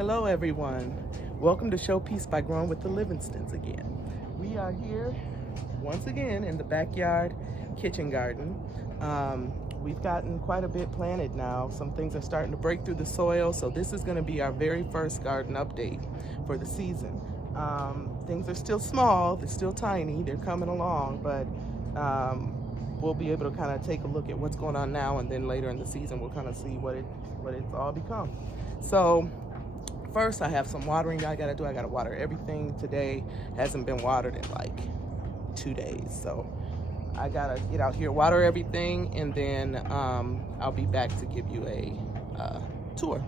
Hello everyone. Welcome to Showpiece by Growing with the Livingstons again. We are here once again in the backyard kitchen garden. We've gotten quite a bit planted now. Some things are starting to break through the soil, so this is going to be our very first garden update for the season. Things are still small, they're still tiny, they're coming along, but we'll be able to kind of take a look at what's going on now, and then later in the season we'll kind of see what it's all become. So first, I have some watering I gotta do. I gotta water everything today. Hasn't been watered in like 2 days, so I gotta get out here, water everything, and then I'll be back to give you a tour.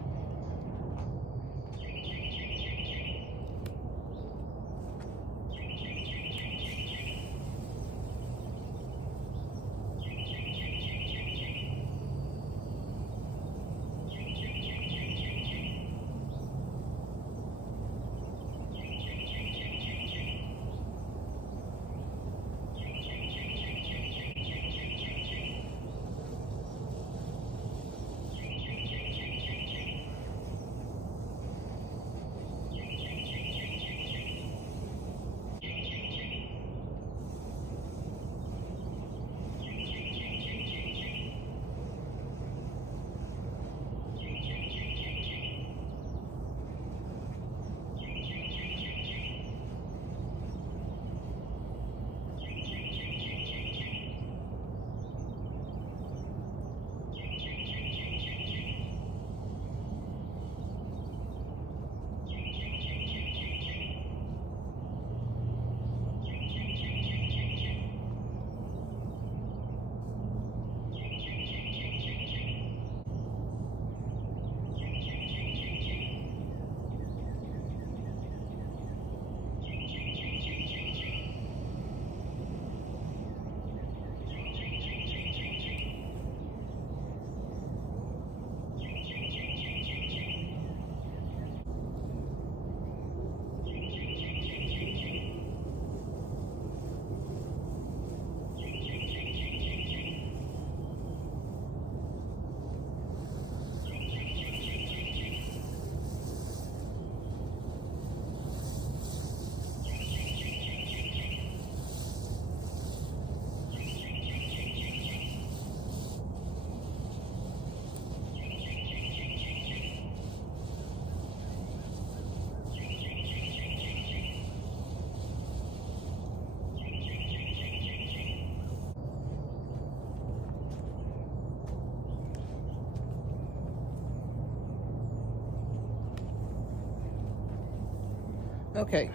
Okay,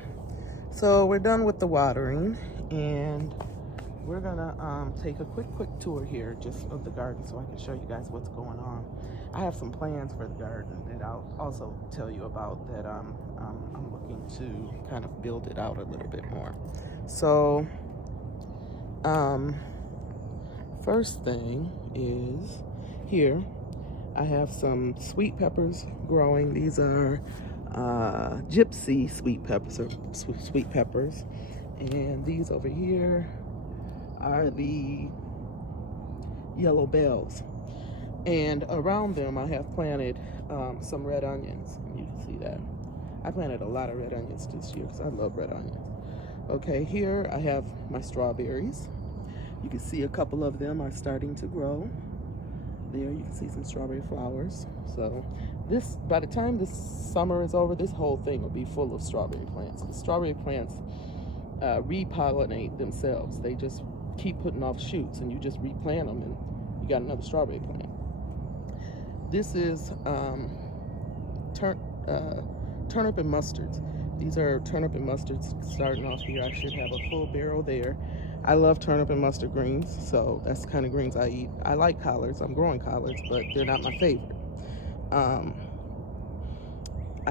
so we're done with the watering, and we're gonna take a quick tour here just of the garden so I can show you guys what's going on. I have some plans for the garden that I'll also tell you about, that I'm looking to kind of build it out a little bit more. So first thing is, here I have some sweet peppers growing. These are gypsy sweet peppers, or sweet peppers, and these over here are the yellow bells, and around them I have planted some red onions. You can see that I planted a lot of red onions this year because I love red onions. Okay, here I have my strawberries. You can see a couple of them are starting to grow. There you can see some strawberry flowers. So this, by the time this summer is over, this whole thing will be full of strawberry plants. The strawberry plants repollinate themselves. They just keep putting off shoots, and you just replant them and you got another strawberry plant. This is turnip and mustards. These are turnip and mustards starting off here. I should have a full barrel there. I love turnip and mustard greens, so that's the kind of greens I eat. I like collards. I'm growing collards, but they're not my favorite. I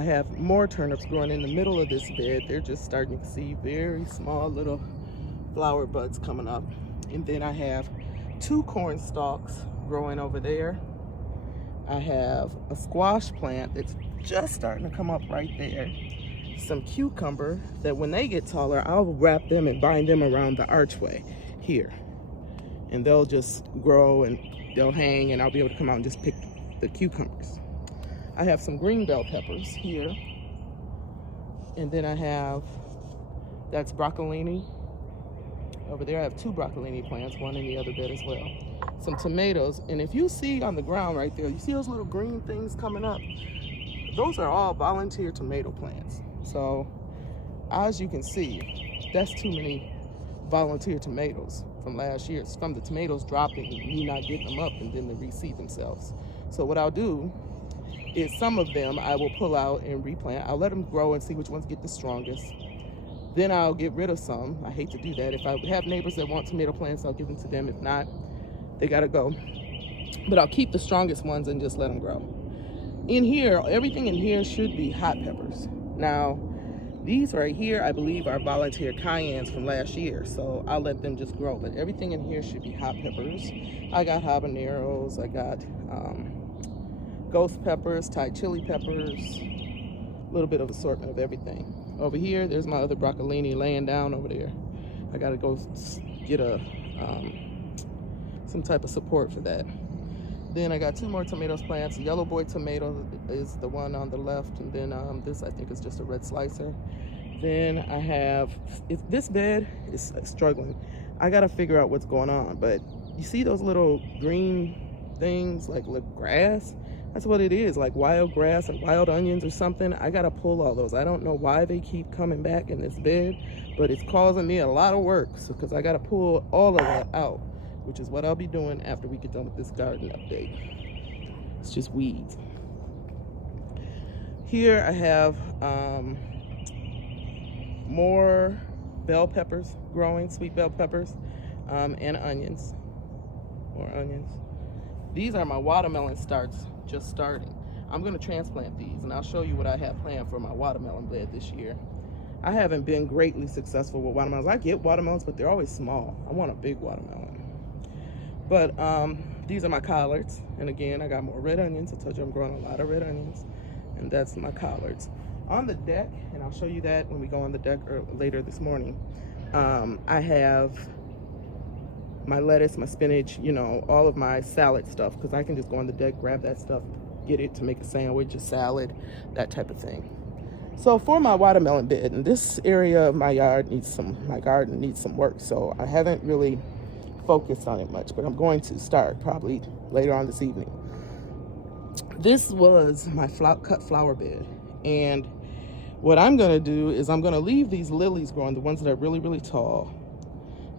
have more turnips growing in the middle of this bed. They're just starting to see very small little flower buds coming up. And then I have 2 corn stalks growing over there. I have a squash plant that's just starting to come up right there. Some cucumber that when they get taller, I'll wrap them and bind them around the archway here. And they'll just grow and they'll hang, and I'll be able to come out and just pick the cucumbers. I have some green bell peppers here. And then I have, that's broccolini. Over there I have 2 broccolini plants, one in the other bed as well. Some tomatoes, and if you see on the ground right there, you see those little green things coming up? Those are all volunteer tomato plants. So as you can see, that's too many volunteer tomatoes from last year. It's from the tomatoes dropping, me not getting them up, and then they reseed themselves. So what I'll do is some of them I will pull out and replant. I'll let them grow and see which ones get the strongest. Then I'll get rid of some. I hate to do that. If I have neighbors that want tomato plants, I'll give them to them. If not, they gotta go. But I'll keep the strongest ones and just let them grow. In here, everything in here should be hot peppers. Now, these right here, I believe, are volunteer cayennes from last year, so I'll let them just grow. But everything in here should be hot peppers. I got habaneros, I got ghost peppers, Thai chili peppers, a little bit of assortment of everything. Over here, there's my other broccolini laying down over there. I gotta go get some type of support for that. Then I got 2 more tomatoes plants. Yellow boy tomato is the one on the left, and then this I think is just a red slicer. Then I have, this bed is struggling. I gotta figure out what's going on, but you see those little green things like grass? That's what it is, like wild grass and wild onions or something. I gotta pull all those. I don't know why they keep coming back in this bed, but it's causing me a lot of work, because I gotta pull all of that out, which is what I'll be doing after we get done with this garden update. It's just weeds. Here I have more bell peppers growing, sweet bell peppers, and onions, more onions. These are my watermelon starts, just starting. I'm gonna transplant these, and I'll show you what I have planned for my watermelon bed this year. I haven't been greatly successful with watermelons. I get watermelons, but they're always small. I want a big watermelon. But these are my collards, and again, I got more red onions. I told you I'm growing a lot of red onions, and that's my collards. On the deck, and I'll show you that when we go on the deck later this morning, I have my lettuce, my spinach, you know, all of my salad stuff, because I can just go on the deck, grab that stuff, get it to make a sandwich, a salad, that type of thing. So for my watermelon bed, and this area of my yard my garden needs some work, so I haven't really focused on it much, but I'm going to start probably later on this evening. This was my cut flower bed, and what I'm gonna do is I'm gonna leave these lilies growing, the ones that are really, really tall,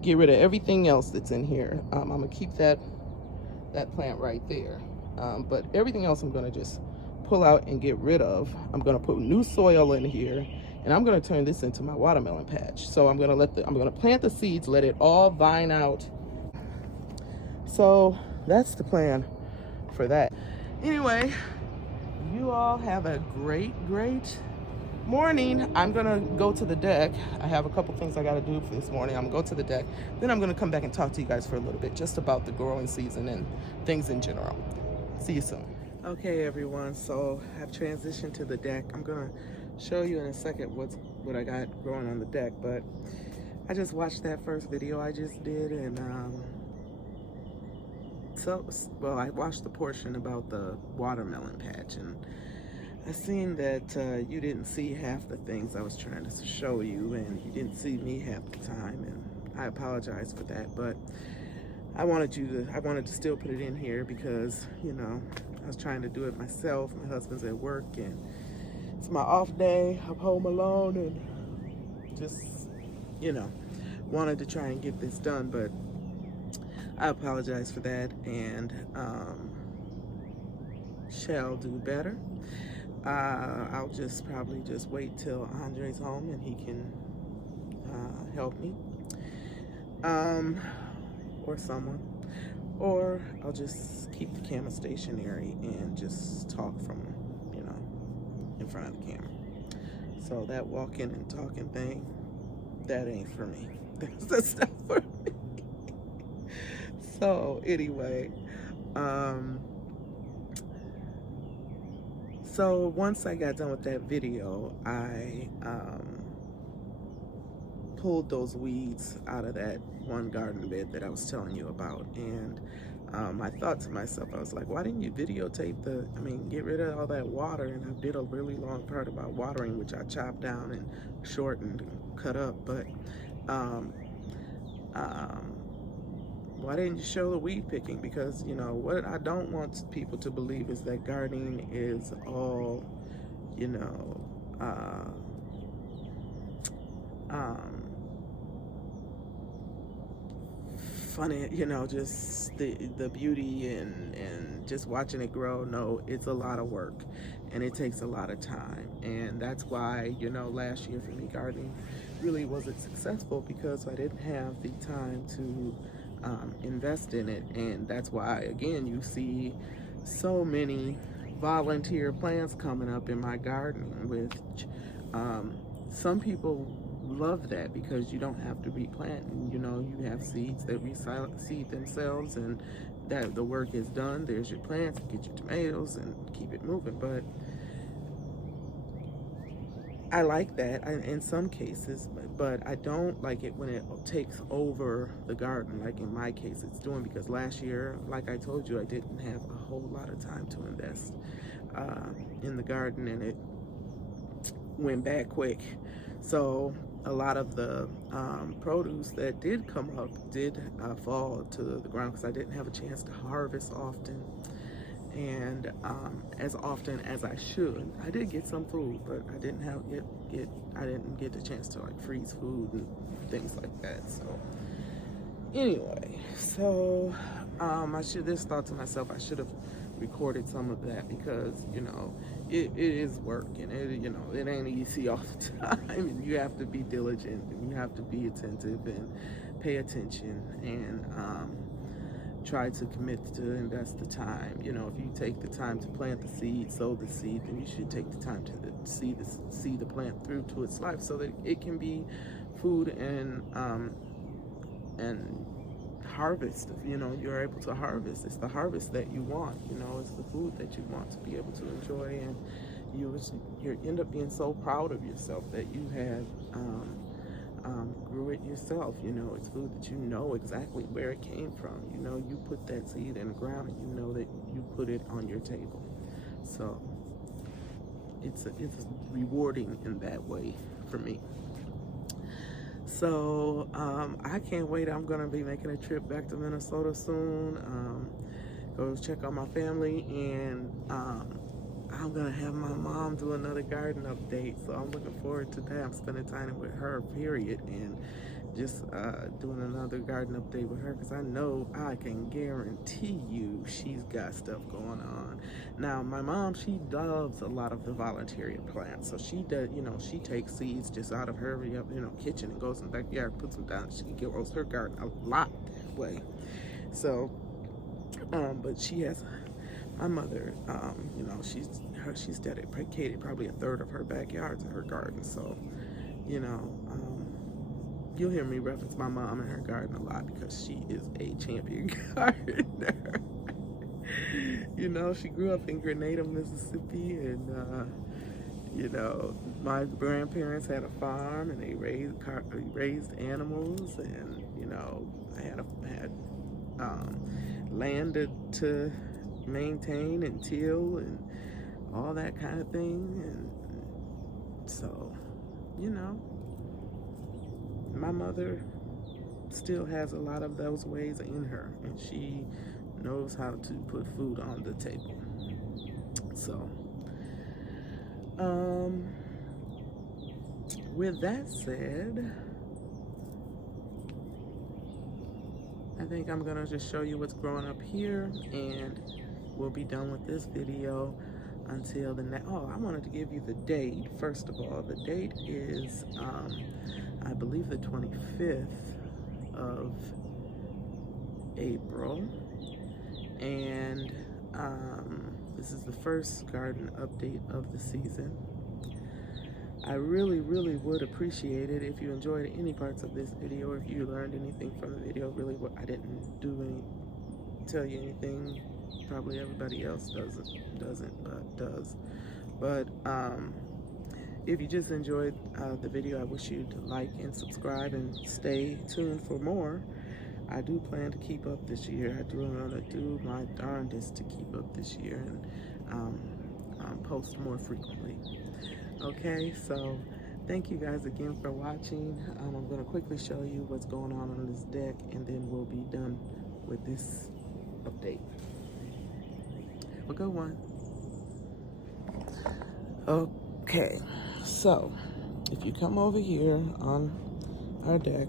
get rid of everything else that's in here. I'm gonna keep that plant right there, but everything else I'm gonna just pull out and get rid of. I'm gonna put new soil in here, and I'm gonna turn this into my watermelon patch. So I'm gonna plant the seeds, let it all vine out. So that's the plan for that. Anyway, you all have a great morning. I'm gonna go to the deck. I have a couple things I gotta do for this morning. I'm gonna go to the deck, then I'm gonna come back and talk to you guys for a little bit just about the growing season and things in general. See you soon. Okay everyone, so I've transitioned to the deck. I'm gonna show you in a second what I got growing on the deck, but I just watched that first video I just did, and I watched the portion about the watermelon patch, and I seen that you didn't see half the things I was trying to show you, and you didn't see me half the time, and I apologize for that, but I wanted to still put it in here because, you know, I was trying to do it myself. My husband's at work, and it's my off day. I'm home alone, and just, you know, wanted to try and get this done, but I apologize for that, and shall do better. I'll probably just wait till Andre's home and he can help me, or someone, or I'll just keep the camera stationary and just talk from, you know, in front of the camera. So that walking and talking thing, that ain't for me. That's not for me. So anyway, so once I got done with that video, I pulled those weeds out of that one garden bed that I was telling you about, and I thought to myself, I was like, why didn't you videotape get rid of all that water? And I did a really long part about watering, which I chopped down and shortened and cut up. But why didn't you show the weed picking? Because, you know, what I don't want people to believe is that gardening is all, you know, funny, you know, just the beauty and just watching it grow. No, it's a lot of work and it takes a lot of time. And that's why, you know, last year for me, gardening really wasn't successful, because I didn't have the time to invest in it. And that's why, again, you see so many volunteer plants coming up in my garden, which some people love that, because you don't have to replant. You know, you have seeds that reseed themselves, and that the work is done. There's your plants, get your tomatoes and keep it moving. But I like that in some cases, but I don't like it when it takes over the garden, like in my case it's doing, because last year, like I told you, I didn't have a whole lot of time to invest in the garden, and it went bad quick. So a lot of the produce that did come up did fall to the ground, because I didn't have a chance to harvest often, and as often as I should. I did get some food, but I didn't get the chance to like freeze food and things like that. So anyway, so just thought to myself, I should have recorded some of that, because, you know, it is work, and it ain't easy all the time, and you have to be diligent, and you have to be attentive and pay attention, and try to commit to invest the time. You know, if you take the time to plant the seed, sow the seed, then you should take the time to see the plant through to its life, so that it can be food and harvest. You know, you're able to harvest. It's the harvest that you want. You know, it's the food that you want to be able to enjoy, and you end up being so proud of yourself that you have grew it yourself. You know, it's food that you know exactly where it came from. You know, you put that seed in the ground, and you know that you put it on your table. So it's rewarding in that way for me. So I can't wait. I'm gonna be making a trip back to Minnesota soon. Go check on my family, and I'm gonna have my mom do another garden update. So I'm looking forward to that. I'm spending time with her, period, and just doing another garden update with her, because I know, I can guarantee you, she's got stuff going on. Now, my mom, she loves a lot of the volunteer plants, so she does, you know, she takes seeds just out of her, you know, kitchen, and goes in the backyard, puts them down. She grows her garden a lot that way. So, but she has, my mother, you know, she's dedicated probably a third of her backyard to her garden. So, you know, you'll hear me reference my mom and her garden a lot, because she is a champion gardener. You know, she grew up in Grenada, Mississippi, and you know, my grandparents had a farm, and they raised animals, and, you know, I had land to maintain and till and all that kind of thing. And so, you know, my mother still has a lot of those ways in her, and she knows how to put food on the table. So with that said, I think I'm gonna just show you what's growing up here, and we'll be done with this video until the next. Oh, I wanted to give you the date. First of all, the date is I believe the 25th of April, and this is the first garden update of the season. I really would appreciate it if you enjoyed any parts of this video, if you learned anything from the video. Really, what I didn't tell you anything probably everybody else doesn't but does. But if you just enjoyed the video, I wish you to like and subscribe and stay tuned for more. I do plan to keep up this year. I do want to do my darndest to keep up this year and post more frequently. Okay, so thank you guys again for watching. I'm going to quickly show you what's going on this deck, and then we'll be done with this update. A good one. Okay, so if you come over here on our deck,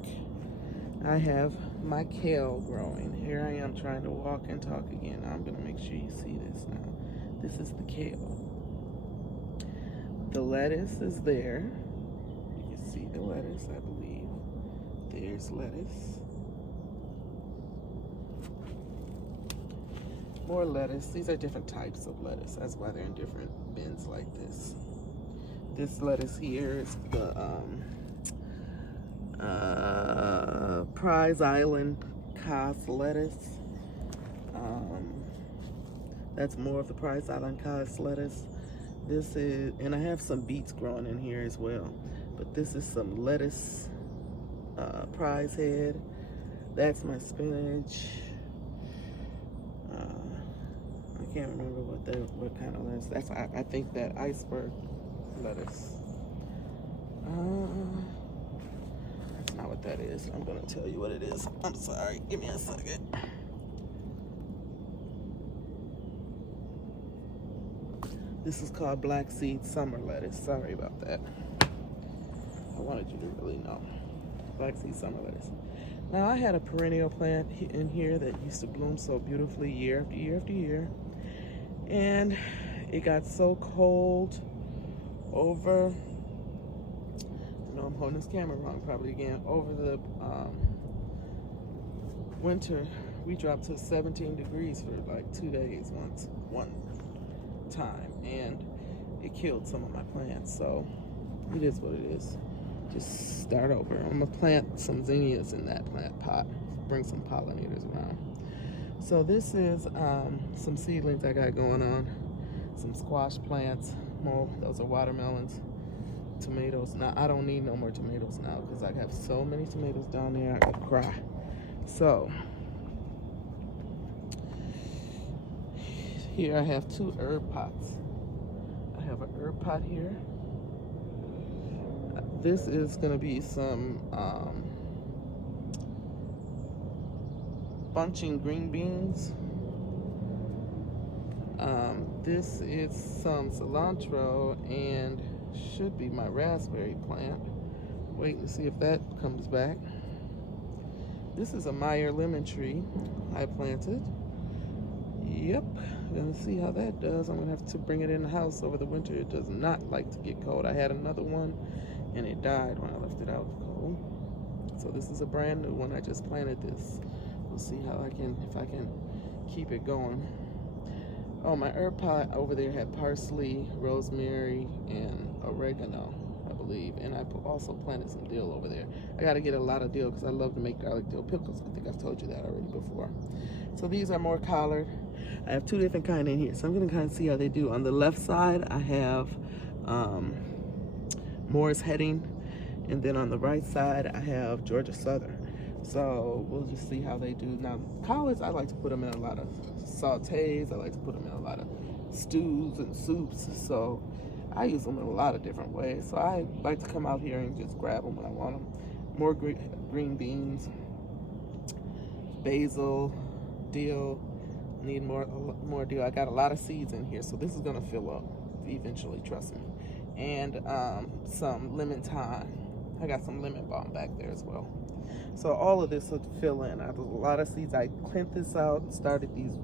I have my kale growing. Here I am trying to walk and talk again. I'm going to make sure you see this now. This is the kale. The lettuce is there. You can see the lettuce, I believe. There's lettuce. More lettuce. These are different types of lettuce. That's why they're in different bins like this. This lettuce here is the Prize Island Cos lettuce. That's more of the Prize Island Cos lettuce. This is, and I have some beets growing in here as well. But this is some lettuce, prize head. That's my spinach. I can't remember what kind of lettuce. That's I think that iceberg lettuce. That's not what that is. I'm gonna tell you what it is. I'm sorry. Give me a second. This is called black seed summer lettuce. Sorry about that. I wanted you to really know. Black seed summer lettuce. Now I had a perennial plant in here that used to bloom so beautifully year after year after year. And it got so cold over, I'm holding this camera wrong probably again, over the winter. We dropped to 17 degrees for like 2 days one time, and it killed some of my plants. So it is what it is. Just start over. I'm gonna plant some zinnias in that plant pot, bring some pollinators around. So this is some seedlings I got going on, some squash plants. Those are watermelons, tomatoes. Now I don't need no more tomatoes now because I have so many tomatoes down there I could cry. So here I have 2 herb pots. I have an herb pot here. This is going to be some bunching green beans. This is some cilantro and should be my raspberry plant. Waiting to see if that comes back. This is a Meyer lemon tree I planted. Yep, gonna see how that does. I'm gonna have to bring it in the house over the winter. It does not like to get cold. I had another one and it died when I left it out cold. So this is a brand new one. I just planted this. We'll see how if I can keep it going. Oh, my herb pot over there had parsley, rosemary, and oregano, I believe. And I also planted some dill over there. I got to get a lot of dill because I love to make garlic dill pickles. I think I've told you that already before. So these are more collard. I have 2 different kind in here. So I'm going to kind of see how they do. On the left side, I have Morris Heading. And then on the right side, I have Georgia Southern. So we'll just see how they do. Now, collards, I like to put them in a lot of sautés. I like to put them in a lot of stews and soups. So I use them in a lot of different ways. So I like to come out here and just grab them when I want them. More green beans, basil, dill. Need more dill. I got a lot of seeds in here, so this is gonna fill up eventually, trust me. And some lemon thyme. I got some lemon balm back there as well. So all of this will fill in. I have a lot of seeds. I cleaned this out and started these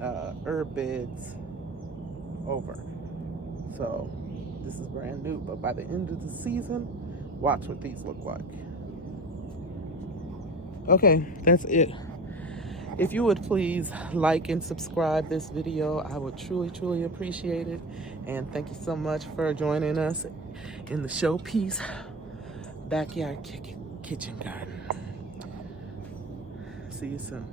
herb beds over. So this is brand new, but by the end of the season, watch what these look like. Okay, that's it. If you would please like and subscribe this video, I would truly, truly appreciate it. And thank you so much for joining us in the Showpiece Backyard Kitchen Garden. See you soon.